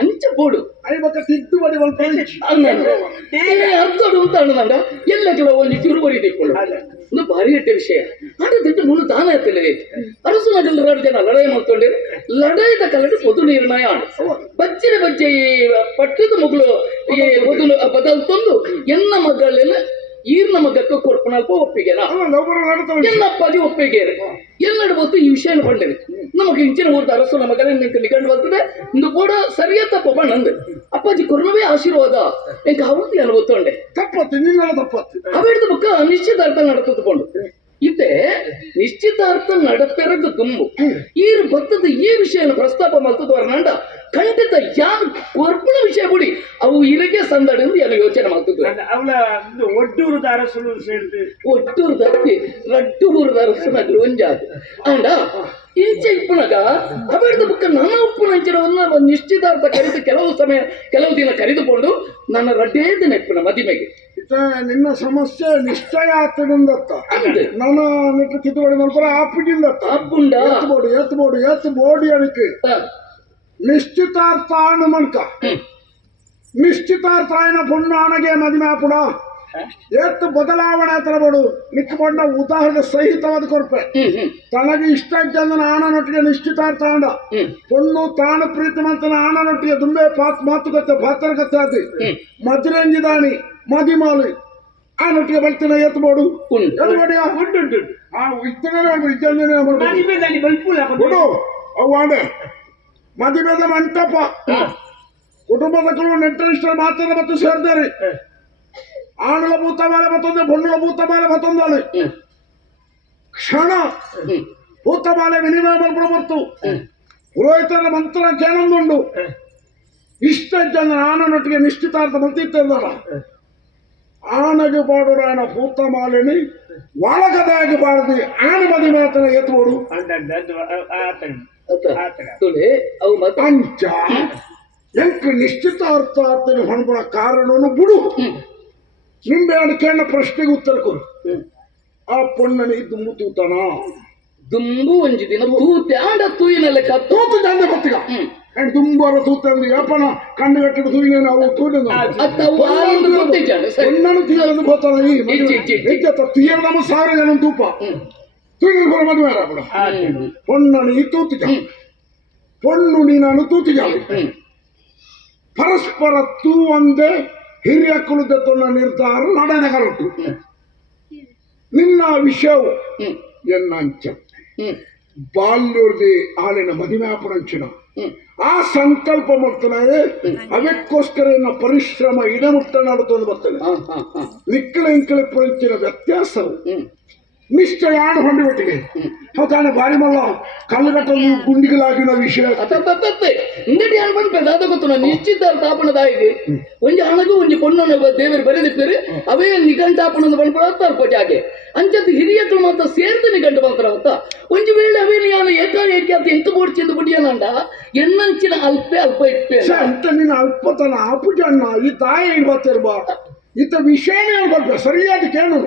ಅಂಚಬೋಡು ತಿದ್ದುಪಡಿ ಅರ್ಧಡು ಅಂತ ಅನ್ನದಂಡ ಎಲ್ಲ ಕೆಲವು ಒಂದು ಚುರುಬರಿ ತಿಕ್ಕೊಂಡು ಒಂದು ಭಾರಿ ಕೆಟ್ಟ ವಿಷಯ ಅದಕ್ಕೆ ಮುಳು ದಾನ ಎತ್ತಲಿದೆ ಅರಸು ನಗರ 2 ಜನ ಲಡಾಯಿ ಮಾಡ್ಕೊಂಡ್ರೆ ಲಡಾಯಿದ ಕಲಕ್ಕೆ ಪೊದು ನಿರ್ಣಯ ಬಜ್ಜಿನ ಬಜ್ಜೆ ಪಟ್ಟದ ಮಗಳು ಮೊದಲು ಬದಲು ತಂದು ಎನ್ನ ಮಗಳೆಲ್ಲ ಈರ್ನ ಮಗಕ್ಕೆ ಕೊರ್ಪನಲ್ಪ ಒಪ್ಪಿಗೆನ ಎಲ್ಲಪ್ಪಾಜಿ ಒಪ್ಪಿಗೆ ಎಲ್ಲೆಡೆ ಬಂತು ಈ ವಿಷಯ ಬಂದಿದೆ ನಮಗೆ ಇಂಚಿನ ಊರ್ದ ಅರಸು ನಮಗನೇ ನಿಗಂಡು ಬರ್ತದೆ ಇಂದು ಕೂಡ ಸರಿಯ ತಪ್ಪ ನಂದು ಅಪ್ಪಾಜಿ ಕೊರ್ನವೇ ಆಶೀರ್ವಾದ ಎಂಕ ಅವತ್ತು ನಾನು ಗೊತ್ತೊಂಡೆ ತಪ್ಪತ್ತು ನಿನ್ನ ತಪ್ಪತ್ತು ಅವಿಡ್ದ ಬುಕ್ಕ ನಿಶ್ಚಿತಾರ್ಥ ನಡೆದುಕೊಂಡು ಇತ್ತೆ ನಿಶ್ಚಿತಾರ್ಥ ನಡಪೆರಗ ತುಂಬು ಈರು ಭತ್ತದ ಈ ವಿಷಯನ ಪ್ರಸ್ತಾಪ ಮಾಡ್ತದವರ್ನಂಡ ಖಂಡಿತ ಯಾರು ಕೊರ್ಪುಳ ವಿಷಯ ಬಿಡಿ ಅವು ಇರಗೆ ಸಂದಡಿಂದ ಎಲ್ಲ ಯೋಚನೆ ಮಾಡ್ತಿದ್ವಿ ಅವಳ ಒಡ್ಡೂರದ ಅರಸರು ಸೇರಿದೆ ಒಟ್ಟೂರು ದತ್ತಿ ರಡ್ಡೂರದ ಅರಸನಾಗ್ಲಿ ಒಂಜಾದು ಅಂಡ ಇಂಚೆ ಇಪ್ಪನಾಗ ಅವಿಡ್ದ ಬುಕ್ಕ ನನ್ನ ಉಪ್ಪು ನಂಚಿನವನ್ನ ನಿಶ್ಚಿತಾರ್ಥ ಕರೆದು ಕೆಲವು ದಿನ ಕರೆದುಕೊಂಡು ನನ್ನ ರಡ್ಡೇ ದಿನ ಇಪ್ಪನ ಮದಿಮೆಗೆ ನಿನ್ನ ಸಮಸ್ಯೆ ನಿಶ್ಚಯ ಆಗ್ತದಂದತ್ತ ನಾನು ನಿಟ್ಟು ತಿದ್ದುಪಡಿ ಮಾಡ್ಕೊಳ ಆಪಿಗಿಂದತ್ತ ಅಪ್ಪುಂಡ ಎತ್ತಬೋಡಿ ಅದಕ್ಕೆ ನಿಶ್ಚಿತಾರ್ಥ ಮನ್ಕ ನಿಶ್ಚಿತಾರ್ಥ ಆಯ್ನ ಪುಣ್ಣ ಆಣಗೆ ಮದಿಮೆ ಆಪುಡ ಎತ್ತು ಬದಲಾವಣೆ ತರಬಡು ನಿಕ್ಕ ಬಣ್ಣ ಉದಾಹರಣೆ ಸಹಿತವಾದ ಕೊರ್ಪೆ ತನಗೆ ಇಷ್ಟ ಜನ ಆಣನೊಟ್ಟಿಗೆ ನಿಶ್ಚಿತಾರ್ಥ ಆಂಡ ಪೊಣ್ಣು ತಾನು ಪ್ರೀತಿಮಂತನ ಆಣನೊಟ್ಟಿಗೆ ದುಂಬೆ ಮಾತುಕತೆ ಪಾತ್ರಕತೆ ಆದಿ ಮದ್ರೆಂಜಿದಾಣಿ ಮದಿಮಾಲಿ ಆನೊಟ್ಟಿಗೆ ಬರ್ತೀನಿ ಎತ್ತಬೋಡು ಅವಾಡೆ ಮದಿಮೆದ ಮಂಟಪ ಕುಟುಂಬದ ನೆಟ್ಟನಿಷ್ಠ ಮಾತ್ರ ಮತ್ತು ಸೇರ್ದಾರೆ ಆಣಲ ಭೂತ ಮಾಲೆ ಮತ್ತೊಂದು ಪೊಣ್ಣುಲ ಭೂತ ಮಾಲೆ ಮತ್ತೊಂದಾಳೆ ಕ್ಷಣ ಭೂತ ಮಾಲೆ ವಿನಿಮಯ ಮಾಡ್ಬಿಡ್ಬರ್ತು ಪುರೋಹಿತರ ಮಂತ್ರ ಕೇಳೊಂದುಂಡು ಇಷ್ಟ ಜನ ಆನನೊಟ್ಟಿಗೆ ನಿಶ್ಚಿತಾರ್ಥ ಮತ್ತಿತ್ತಲ್ಲ ಆನೆಗೆ ಪಾಡೋಡು ಆಯನ ಭೂತ ಮಾಲೆನಿ ಒಳಗದಾಗಿ ಬಾಳದಿ ಆನ ಮದಿಮೆ ಆತನ ಎತ್ತಬೋಡು ಅಂಚ ಎಂಕ್ ನಿಶ್ಚಿತಾರ್ಥ ಆತನ ಹೊಣಬಳ ಕಾರಣವನ್ನು ಬಿಡು ನಿಂಬೆ ಕೇಳ ಪ್ರಶ್ನೆಗೆ ಉತ್ತರ ಕೊಡು ಆ ಪೊಣ್ಣನಿ ದುಂಬು ತೂತನ ದುಂಬು ಒಂಜಿ ದಿನ ತೂತೆ ಆಂಡ ತೂಯಿನಲ್ಲಿ ತೂತು ದಂಡೆ ಗೊತ್ತಿಲ್ಲ ದುಂಬರ ತೂತಂದು ಯಾಪನ ಕಣ್ಣು ಕಟ್ಟಿದ ತೂಯಿನ ನಾವು ತೂಡಿದ ಪೊಣ್ಣನು ತೀಯಲನ್ನು ಗೊತ್ತಲ್ಲ ತೀಯಲ ನಮ್ಮ 1000 ಜನ ತೂಪ ತೂಯಿನ ಬರ ಮದುವೆ ಕೂಡ ಪೊಣ್ಣನಿ ತೂತಿಜ ಪೊಣ್ಣು ನೀನನ್ನು ತೂತಿಜ ಪರಸ್ಪರ ತೂ ಒಂದೇ ಹಿರಿಯ ಕುಲದತ್ತೊನ್ನ ನಿರ್ಧಾರ ನಡೆದಗಲುಂಟು ನಿನ್ನ ವಿಷಯವು ಎನ್ನಂಚ ಬಾಲ್ಯೋರ್ದಿ ಆಲಿನ ಮದಿಮ್ಯಾಪುರಂಚಿನ ಆ ಸಂಕಲ್ಪ ಮಾಡ್ತಾನೆ ಅದಕ್ಕೋಸ್ಕರ ಪರಿಶ್ರಮ ಇಡಮುಟ್ಟ ನಡುತ್ತಂದು ಬರ್ತದೆ ನಿಕ್ಕಳ ಇಂಕಳ ಪುರಂಚಿನ ವ್ಯತ್ಯಾಸವು ನಿಶ್ಚಯ ಆಡು ಹೊಂದಿಬಿಟ್ಟಿಗೆ ಅವತಾನೆ ಬಾರಿ ಮಲ್ಲ ಕಲ್ಲುಗಟ್ಟಲು ಗುಂಡಿಗಳಾಗಿನ ವಿಷಯ ಇಂಗಡಿ ಹಣ ಬಂದ್ಬೇಡ ಅದ ಗೊತ್ತು ನಾನು ನಿಶ್ಚಿತಾರ್ಥ ಆಪಣದಾಯಿಗೆ ಒಂಜಿ ಹಣಗೂ ಒಂಜಿ ಪೊಣ್ಣನ ದೇವರು ಬರೆದಿಪ್ಪೇರು ಅವೇ ನಿಘಂಟಾಪಣದ ಬಂದ್ಬಿಡ ಜಾಗೆ ಅಂಚದ್ದು ಹಿರಿಯಕ್ಕಳು ಮಾತ್ರ ಸೇರಿದ ನಿಘಂಟು ಬಂತರ ಅಂತ ಒಂಜಿ ವೇಳೆ ಅವೇ ನಾನು ಏಕಾಏಕಿ ಅಂತ ಎಂತ ಬೋಡ್ಚಿಂದ ಬುಡಿಯನಂಡ ಎನ್ನಂಚಿನ ಅಲ್ಪೆ ಅಲ್ಪ ಇಪ್ಪೆ ಅಂತ ನಿನ್ನ ಅಲ್ಪತನ ಅಪುಜಣ್ಣ ಈ ತಾಯಿ ಬತ್ತಿರ್ಬಾ ಇತ್ತ ವಿಷಯನೇ ಬರ್ಬೇಕು ಸರಿಯಾದ ಕೇಳು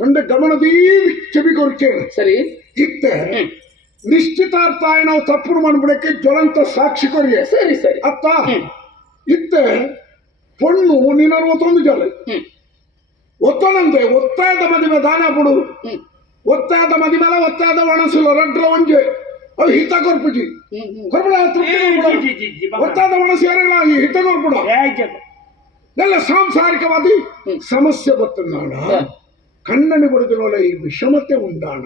ಮಂಡೆ ಗಮನದೀ ಚೆಬಿಗೋರು ಕೇಳು ಸರಿ ಇತ್ತೆ ನಿಶ್ಚಿತಾರ್ಥ ನಾವು ತಪ್ಪು ಮಾಡ್ಬಿಡಕ್ಕೆ ಜ್ವಲಂತ ಸಾಕ್ಷಿ ಕೊರಿಯೆ ಸರಿ ಸರಿ ಅತ್ತ ಇತ್ತೆ ಪೊಣ್ಣು ನೀನು ಒತ್ತೊಂದು ಜಲ ಒತ್ತೊಂದಂತೆ ಒತ್ತಾಯದ ಮದಿಮೆ ದಾನ ಬಿಡು ಒತ್ತಾಯದ ಮದಿಮೆಲ ಒತ್ತಾಯದ ಒಣಸುಲ ರಡ್ರ ಒಂಜೆ ಅವು ಹಿತ ಕೊರ್ಪುಜಿ ಕೊರ್ಬಿಡ ಒತ್ತಾಯದ ಒಣಸು ಯಾರಲ್ಲ ಹಿತ ಕೊರ್ಬಿಡ ಎಲ್ಲ ಸಾಂಸಾರಿಕವಾದಿ ಸಮಸ್ಯೆ ಬತ್ತನಾಡ ಕಣ್ಣನಿ ಬಡಿದನೋಲ ಈ ವಿಷಮತೆ ಉಂಡಾಣ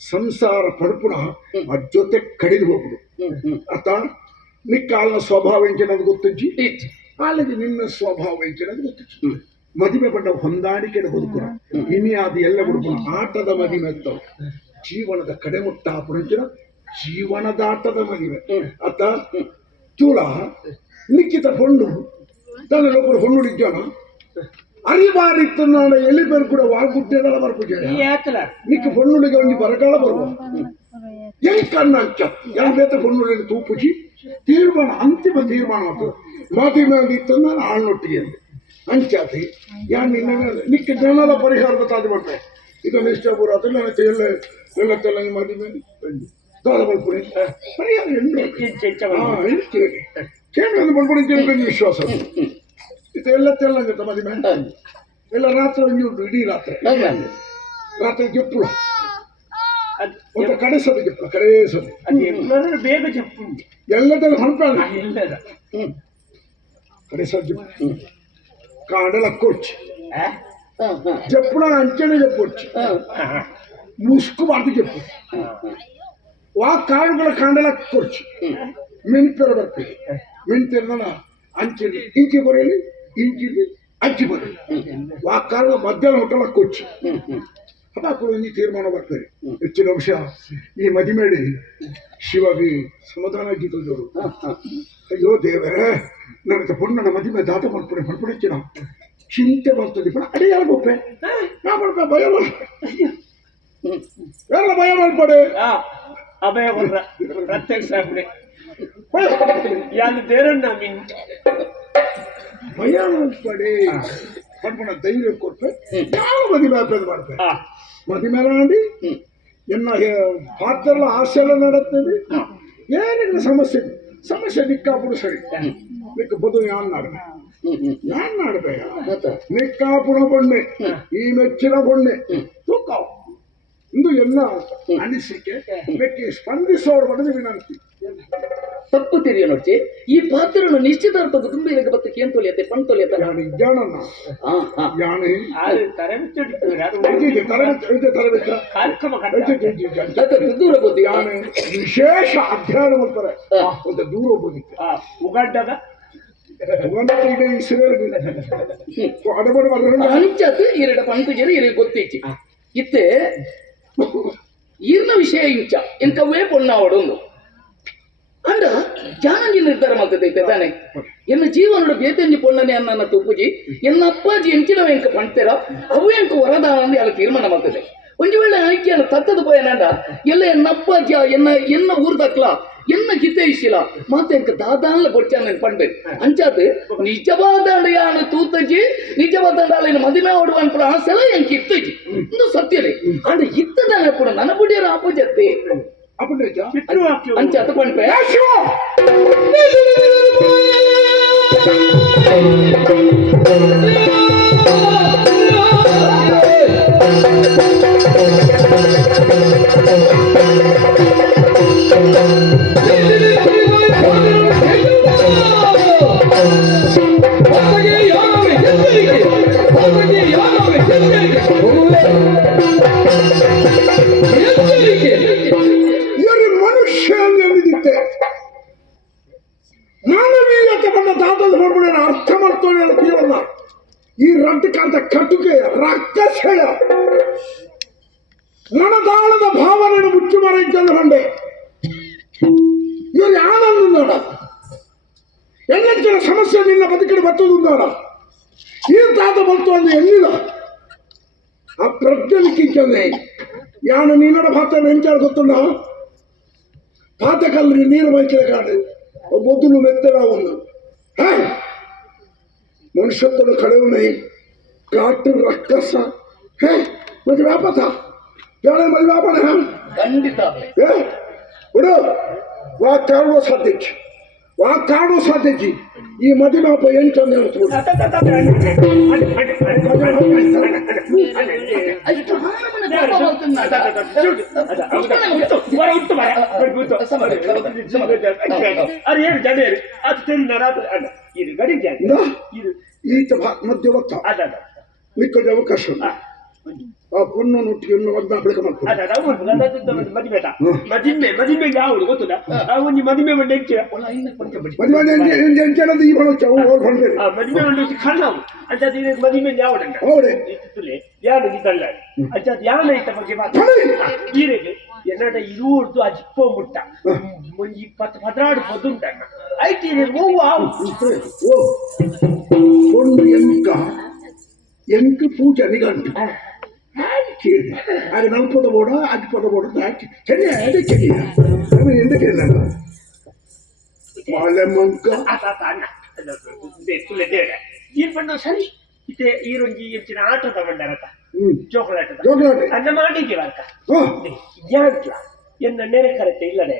ಸಂಸಾರ ಪಡುಪುಣ ಆ ಜೊತೆ ಕಡಿದು ಹೋಗುದು ಅತ್ತ ನಿಕ್ಕಾಲನ ಸ್ವಭಾವ ಎಂಚಿನದು ಗೊತ್ತಜ್ಜಿ ಆಳಿಗೆ ನಿನ್ನ ಸ್ವಭಾವ ಎಂಚಿನದು ಗೊತ್ತಜ್ಜಿ ಮದಿಮೆ ಪಡ್ಡ ಹೊಂದಾಣಿಕೆ ಬದುಕುಣ ಇನಿ ಅದು ಎಲ್ಲ ಬದುಕುಣ ಆಟದ ಮದಿಮೆ ಎತ್ತವು ಜೀವನದ ಕಡೆಮುಟ್ಟ ಪುರಂಚಿನ ಜೀವನದಾಟದ ಮದಿಮೆ ಅತ್ತ ಚೂಳ ನಿಕ್ಕಿತ ಪೊಣ್ಣು ತನ್ನೊಬ್ಬರು ಹೊನ್ನುಡಿದ್ದಾನ ಅರಿಬಾರಿತ್ತು ನಾನು ಎಲ್ಲಿ ಬೇರು ಕೂಡ ವಾಗುಟ್ಟೆಗಳ ಬರ್ಬಿಟ್ಟೆ ನಿಕ್ಕ ಹೊನ್ನುಡಿಗೆ ಒಂದು ಬರಗಾಲ ಬರುವ ಹೆಂಗ್ ಕಣ್ಣಂಚ ಯಾವ ಬೇತ ಹೊನ್ನುಡಿ ತೂಪುಜಿ ತೀರ್ಮಾನ ಅಂತಿಮ ತೀರ್ಮಾನ ಅದು ಮದುವೆ ಇತ್ತು ನಾನು ಆಳ್ನೊಟ್ಟಿಗೆ ಅಂಚಾತಿ ಯಾರು ನಿನ್ನ ನಿಕ್ಕ ಜನರ ಪರಿಹಾರದ ತಾದು ಮಾಡ್ತಾರೆ ಇದನ್ನು ಇಷ್ಟ ಪೂರ ಅದೆಲ್ಲ ಎಲ್ಲ ಎಲ್ಲ ತೆಲ್ಲ ಮದುವೆ ದಾದ ಬಲ್ಪುರಿ ಪರಿಹಾರ ಕೇಂದ್ರ ಬಲ್ಪುರಿ ವಿಶ್ವಾಸ ಇದು ಎಲ್ಲ ತೆಲ್ಲಂಗತ್ತ ಮದುವೆ ಎಲ್ಲ ರಾತ್ರಿ ಒಂಜಿ ಉಂಟು ಇಡೀ ರಾತ್ರಿ ರಾತ್ರಿ ಜಪ್ಪುಳ ಒಂದು ಕಡೆಸದು ಜಪ್ಪುಳ ಕಡೆಸದು ಬೇಗ ಜಪ್ಪು ಎಲ್ಲದನ್ನು ಹೊಂಪಾಳ ಕಡೆಸದು ಜಪ್ಪು ಕಾಂಡಲ ಕೊರ್ಚಿ చెప్పున అంచెనే చెప్పొచ్చు ముసుగు పడుతూ చెప్పు వా కాడు కూడా కండల కొర్చు మెంతర బర్పి మెంతర అంచె ఇంచి బొరేలి ఇంచి అంచి బొరేలి వా కాడు మధ్యలో ಹೊಟ್ಟಲ ಕೊಚ್ಚು ಅದಾಕು ಈ ತೀರ್ಮಾನ ಬರ್ತದೆ ಹೆಚ್ಚಿನ ಅಂಶ ಈ ಮದಿಮೇಡಿ ಶಿವಾಗಿ ಸಮಾಧಾನ ಗೀತದವರು ಅಯ್ಯೋ ದೇವರೇ ನನಗೆ ಪುಣ್ಯನ ಮದಿಮೆ ದಾತ ಮಾಡ್ಪಡಿನ ಚಿಂತೆ ಬರ್ತದೆ ಕೂಡ ಅಡಿಯಾರ ಗೊಪ್ಪೆ ನಾ ಮಾಡ್ಬೇ ಭಯ ಎಲ್ಲ ಭಯ ಮಾಡ್ಪಡೆ ಅಭಯ ಬರ್ರ ಪ್ರತ್ಯಕ್ಷ ಯಾರು ದೇರನ್ನ ಮೀನ್ ಭಯ ಮಾಡ್ಪಡೆ ಪಡ್ಪಣ ಧೈರ್ಯ ಕೊಟ್ಟೆ ಯಾವ ಮದಿಮೆ ಅಭ್ಯರ್ಥಿ ಮಾಡ್ತೇವೆ ಮದಿಮೆ ಆಡಿ ಎನ್ನ ಪಾತ್ರಲ್ಲ ಆಸೆ ಎಲ್ಲ ನಡತ್ತೇವೆ ಏನಿಲ್ಲ ಸಮಸ್ಯೆ ಸಮಸ್ಯೆ ನಿಕ್ಕಾಪುಡು ಸರಿ ನಿಕ್ಕ ಬದು ಯಾನ್ ನಾಡ್ಬೆ ಯಾನ್ ನಾಡ್ಬೆ ನಿಕ್ಕಾಪುಡ ಬೊಣ್ಣೆ ಈ ಮೆಚ್ಚಿನ ಬೊಣ್ಣೆ ತೂಕ ಇಂದು ಎಲ್ಲ ಅನಿಸಿಕೆ ಮೆಚ್ಚಿ ಸ್ಪಂದಿಸೋರು ಬಡದು ವಿನಂತಿ ತಪ್ಪು ತಿರಿಯ ನೋಡ್ತಿ ಈ ಪಾತ್ರನು ನಿಶ್ಚಿತಾರ್ಥದ ತುಂಬ ಇದಕ್ಕೆ ಬತ್ತಕ್ಕೆ ಏನ್ ತೊಲಿಯತ್ತೆ ಪಣ್ ತೊಲಿಯತ್ತ ಯಾಣಿ ಜಾಣನ್ನ ಯಾಣಿ ದೂರ ಬೋದಿ ಯಾಣಿ ವಿಶೇಷ ಅಧ್ಯಯನ ಮಾಡ್ತಾರೆ ಒಂದು ದೂರ ಬೋದಿತ್ತು ಉಗಡ್ಡದ ಈಗ ಇಸ್ರೇಲ್ ಅಡಬಡ ಅಂಚತ್ ಇರಡ ಪಂತುಜರು ಇರ ಗೊತ್ತಿಚ್ಚಿ ಇತ್ತೆ ಈರ್ನ ವಿಷಯ ಇಂಚ ಇಂಕವೇ ಪೊಣ್ಣಾವಡು ಅಂಡ ಜಾನಂಜಿ ನಿರ್ಧಾರ ಮಾಡ್ತದೈತೆ ತಾನೆ ಎನ್ನ ಜೀವನದ ಬೇತಂಜಿ ಪೊಣ್ಣನೆ ಅನ್ನ ತುಪ್ಪುಜಿ ಎನ್ನ ಅಪ್ಪಾಜಿ ಎಂಚಿನವ ಎಂಕ ಪಣ್ತೇರ ಅವು ಎಂಕ ವರದಾನ ಅಂದು ಅಲ್ಲ ತೀರ್ಮಾನ ಮಾಡ್ತದೆ ಒಂದು ವೇಳೆ ಆಯ್ಕೆಯನ್ನು ತತ್ತದ ಪೋಯನಂಡ ಎಲ್ಲ ಎನ್ನ ಅಪ್ಪಾಜಿ ಎನ್ನ ಊರ್ದಕ್ಲ ಎನ್ನ ಗಿತೇಶಿಲ ಮಾತ ಎಂಕ ದಾದಾನ್ಲ ಬೊಡ್ಚಾನ ಪಂಡೆ ಅಂಚಾದ ನಿಜವಾದ ಯಾನ ತೂತಜಿ ನಿಜವಾದ ಮದುವೆ ಓಡುವನ್ ಆಸೆಲ ಎಂಕ ಇತ್ತಜಿ ಇದು ಸತ್ಯರೇ ಅಂದ್ರೆ ಇತ್ತದಾನ ಕೂಡ ನನ್ನ ಬುಡಿಯರ ಆಪೋಜತ್ತೆ ಅಂಚಾತ ಪಂಪೆ ಮನುಷ್ಯ ಎಂದಿದ್ದೆ ಮಾನವೀಯತೆ ಬಂದ ದಾತದ ಹೊರಗಡೆ ಅರ್ಥ ಮಾಡ್ತೋಣ ಕೇಳಲ್ಲ ಈ ರಡ್ಡಕಾಂತ ಕಟುಕೆ ರಕ್ತಕ್ಷಯ ಮನದಾಳದ ಭಾವನೆಯನ್ನು ಮುಚ್ಚು ಮರೆಯಿದ್ದಲ್ಲ ಹೊಂಡೆ ಇವರು ಆನಂದ ನೋಡ ಎಲ್ಲಂಚಿನ ಸಮಸ್ಯೆ ನಿನ್ನ ಬದುಕಿನ ಬರ್ತದು ನೋಡ ಈ ತಾತ ಬಂತು ಅಂದ್ರೆ ಎಲ್ಲಿಲ್ಲ ಆ ಪ್ರಜ್ಞೆಲಿ ಕಿಂಚನೆ ಯಾನು ನೀನಡ ಪಾತ್ರ ನೆಂಚಾರ ಗೊತ್ತುಂಡ ಪಾತ ಕಲ್ರಿ ನೀರು ಬೈಕಿದ ಕಾಡು ಬೊದ್ದುಲು ಮೆತ್ತಡ ಒಂದು ಮನುಷ್ಯತ್ವದ ಕಳೆವುನೈ ಕಾಟು ರಕ್ಕಸ ಹೇ ಮತ್ತೆ ವ್ಯಾಪತ ಬೇಡ ಮದುವೆ ವ್ಯಾಪಾರ ಖಂಡಿತ ಬಿಡು ವಾ ಕಾಡುವ ಸಾಧ್ಯಕ್ಕೆ ವಾ ಕಾಡುವ ಸಾಧ್ಯಕ್ಕೆ ಈ ಮದುವೆ ಹಬ್ಬ ಎಂಟು ಹೇಳ್ತು ಈತ ಮಧ್ಯವತ್ತ ಮಿಕ್ಕದ ಅವಕಾಶ ಆ ಪೊಣ್ಣು ನುಟ್ಟಿಯನ್ನು ಒದ್ದ ಬೆಳಕ ಮಾಡ್ತಾರೆ ಮದಿಮೆ ಯಾವುದು ಗೊತ್ತದ ಒಂದು ಮದಿಮೆ ಮಂಡೆ ಮದುವೆ ಎಂಚನದು ಈ ಬಣಚ್ಚವು ಅವ್ರು ಬಂದ್ರೆ ಮದಿಮೆ ಮಂಡೆ ಕಣ್ಣವು ಅಂತ ಮದಿಮೆ ಯಾವಡಂಗ ಹೌದೇ ಯಾರು ಕಳ್ಳ ಅಂತ ಯಾನ ಐತ ಬಗ್ಗೆ ಈರೆಗೆ ಎನ್ನಡ ಇರುವುದು ಅಜಿಪ್ಪೋ ಮುಟ್ಟ ಒಂದು 20-16 ಪೊದ್ದುಂಟಣ್ಣ ಐತಿ ಹೋಗು ಆವು ಒಂದು ಎಂಕ ಪೂಜೆ ನಿಗಂಟು ಅದು 40 ಬೋಡ 50 ಬೋಡ ಹಾಕಿ ಚೆನ್ನಿ ಅದೇ ಚೆನ್ನಿ ಎಂದಕ್ಕೆ ಬಾಳೆ ಮಂಕ ಈ ಬಣ್ಣ ಸರಿ ಇತ್ತೆ ಈರೊಂಜಿ ಹೆಚ್ಚಿನ ಆಟ ತಗೊಂಡಾರತ ചോക്ലേറ്റ് ചോക്ലേറ്റ് അന്ന മാണ്ടിക്ക് വർക്ക ಹಾ ಯಾಂಟ್ಲ ಎನ್ನ ನೆರೆ ಕರೆತೆ ಇಲ್ಲದೆ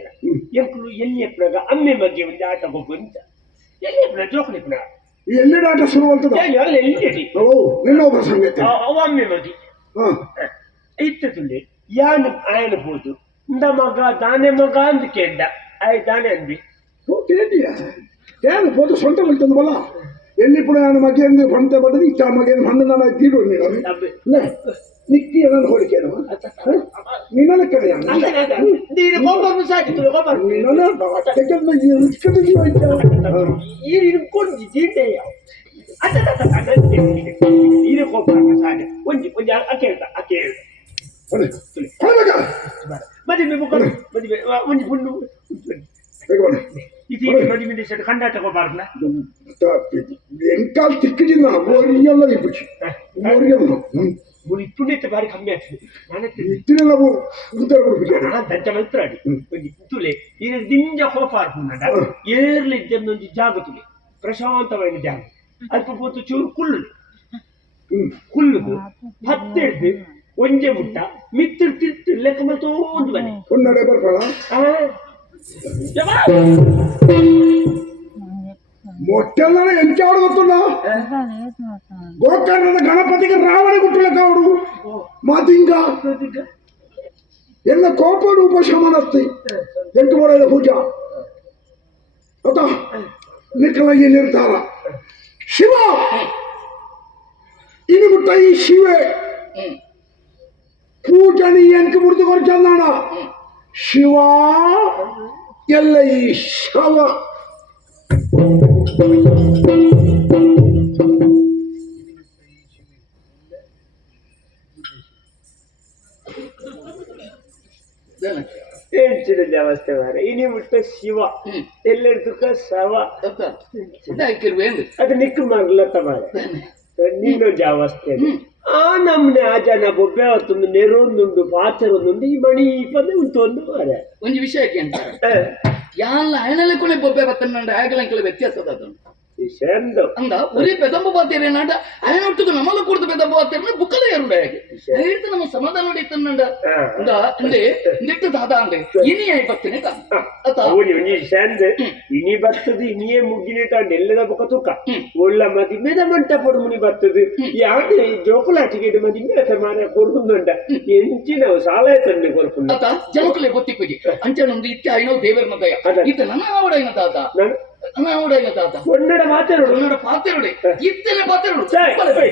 ಎಂಕ್ಲು ಎಲ್ಲಿಯಪ್ಪನಾಗ ಅಮ್ಮೆ ಬಗ್ಗೆ ಒಂದು ಆಟ ಬಂತ ಎಲ್ಲಿಯಪ್ಪನ ಜೋಕ್ಲಿಪ್ಪನ ಎಲ್ಲಿಡಾಟ ಶುರು ಆಗ್ತದ ಎಲ್ಲಿ ಓ ನಿನ್ನೊಬ್ಬ ಸಂಗತಿ ಅವ ಅಮ್ಮೆ ಬಗ್ಗೆ ಹಾ ಇತ್ತುಲ್ಲಿ ಯಾನು ಆಯನ ಬೋದು ಇಂದ ಮಗ ದಾನೆ ಮಗ ಅಂದ್ ಕೇಳ್ದ ಆಯ್ ದಾನೆ ಅಂದ್ವಿ ಓ ಕೇಳಿಯ ಏನು ಪೋದು ಸೊಂಟ ಬಲ್ತಂದು ಬಲ್ಲ ಎಲ್ಲಿ ಪುಣ ನಾನು ಮಗೆಂದು ಬಂತೆ ಬಡದು ಇಷ್ಟ ಮಗೆಂದು ಹಣ್ಣು ನಾನು ತೀಡು ನೀನು ನಿಕ್ಕಿ ನಾನು ಹೋಲಿಕೆ ನಿನ್ನ ಕಡೆ ನೀನು ಗೋಬರ್ ಸಾಕಿತ್ತು ಗೋಬರ್ ನೀನು ಕೊಂಡು ಜೀಂಡೆಯ ನೀನು ಗೋಬರ್ ಸಾಕು ಒಂಜಿ ಒಂಜಿ ಅಕೇಳ್ತ ಅಕೇಳ್ತ ಮದುವೆ ಮುಖಂಡು ಮದುವೆ ಒಂಜಿ ಹುಣ್ಣು ಇದು ಮದುವೆ ಸೆಟ್ ಕಂಡಾಟ ಗೋಬಾರ್ನ ಎಂಕಾಲ್ ತಿಕ್ಕಿಜಿನ ಬೋರಿಯಲ್ಲ ಇಪ್ಪುಚಿ ಬೋರಿಯಲ್ಲ ಮುನಿ ಪುಣ್ಯತೆ ಬಾರಿ ಕಮ್ಮಿ ಆಗ್ತದೆ ನಾನು ಇತ್ತಿನ ನಾವು ಉತ್ತರ ಕೊಡ್ಬೇಕು ದಂಚ ಮಂತ್ರಾಡಿ ಒಂದು ತುಲೆ ಇದು ದಿಂಜ ಹೋಪಾರ್ಕೊಂಡ ಏರ್ಲಿದ್ದೊಂದು ಜಾಗತುಲೆ ಪ್ರಶಾಂತమైన ಜಾಗ ಅಲ್ಪ ಹೊತ್ತು ಚೂರು ಕುಳ್ಳುದು ಹತ್ತೆಡ್ದು ಒಂಜೆ ಮುಟ್ಟ ಮಿತ್ತಿರ್ ತಿರ್ತು ಲೆಕ್ಕ ಮತ್ತು ಒಂದು ಮನೆ ಒಂದಡೆ ಬರ್ಬೇಡ ಮೊಟ್ಟೆಲ್ಲ ಎಂಚಾಡು ಗೊತ್ತಲ್ಲ ಗೋಕರ್ಣದ ಗಣಪತಿಗೆ ರಾವಣ ಗುಟ್ಟಲಕ್ಕ ಅವರು ಮಾತಿಂಗ ಎಲ್ಲ ಕೋಪಡು ಉಪಶಮನತ್ತಿ ಎಂಟು ಮಾಡೋದ ಪೂಜಾ ಗೊತ್ತಾ ನಿಕ್ಕಲಾಗಿ ನಿರ್ಧಾರ ಶಿವ ಇನ್ನು ಮುಟ್ಟ ಈ ಶಿವೆ ಪೂಜನಿ ಎಂಕ ಮುರಿದು ಕೊಡ್ಚಂದಾಣ ಶಿವ ಎಲ್ಲ ಈ ಶವ ಹೆಚ್ಚಿನ ಅವಸ್ಥೆ ಮಾರೆ ಇನಿ ಮುಟ್ಟ ಶಿವ ಎಲ್ಲೆಡ್ದುಕ ಶವ ಅದು ನಿಕ್ಕು ಮಗ್ಲತ್ತ ಮಾರೆ ನಿನ್ನೊಂದು ಅವಸ್ಥೆ ಆ ನಮ್ನೆ ಆ ಜನ ಬೊಬ್ಬೆ ಅವತ್ತೊಂದು ನೆರೊಂದುಂಡು ಪಾಚರೊಂದುಂಡು ಈ ಮಣಿ ಪದ ಉಂಟು ಒಂದು ಮಾರೆ ಒಂದು ವಿಷಯಕ್ಕೆ ಅಂತ ಯಾಲ್ಲ ಹಣಲೆ ಕೊನೆ ಬೊಬ್ಬೆ ಬತ್ತನ್ನ ಆಗಲಂಕಲ ವ್ಯತ್ಯಾಸದ ಅದನ್ನು ವಿಷಯಂದು ಅಂದ ಉರಿ ಬೆದಂಬ ಬಾತೇರಿ ನಾಟ ಅಯನೊಟ್ಟಿಗೆ ನಮಲ ಕುಡಿದು ಬೆದಂಬ ಬಾತೇರಿ ಬುಕ್ಕಲ ಎರಡು ಹಾಗೆ ಹೇಳ್ತು ನಮ್ಮ ಸಮಾಧಾನ ಹೊಡಿತನ್ನಂಡ ಅಂದ ಅಂದೆ ನೆಟ್ಟು ದಾದ ಅಂದೆ ಇನಿ ಆಯ್ ಬತ್ತೇನೆ ಅತ್ತ ವಿಷಯಂದು ಇನಿ ಬರ್ತದು ಇನಿಯೇ ಮುಗ್ಗಿನಿಟ ನೆಲ್ಲದ ಬೊಕ್ಕ ತುಕ್ಕ ಒಳ್ಳ ಮದಿಮೆದ ಮಂಟಪಡು ಮುನಿ ಬರ್ತದು ಯಾಕೆ ಜೋಕುಲಾಟಿಗೆ ಮದಿಮೆ ಮಾರ ಕೊರ್ಕುಂದುಂಡ ಎಂಚಿನ ಸಾಲ ತಂದೆ ಕೊರ್ಕುಂಡ ಅತ್ತ ಜಮಕಲೆ ಗೊತ್ತಿಪ್ಪುಜಿ ಅಂಚನೊಂದು ಇತ್ತೆ ಐನೋ ದೇವರನ ದಯ ಇತ್ತ ನನ್ನ ಆವಡೈನ ದಾದ ಕನ್ನಡ ಮಾತಾಡೋದು ಕನ್ನಡ ಪಾತ್ರೆ ಇತ್ತನೆ ಪಾತ್ರೆ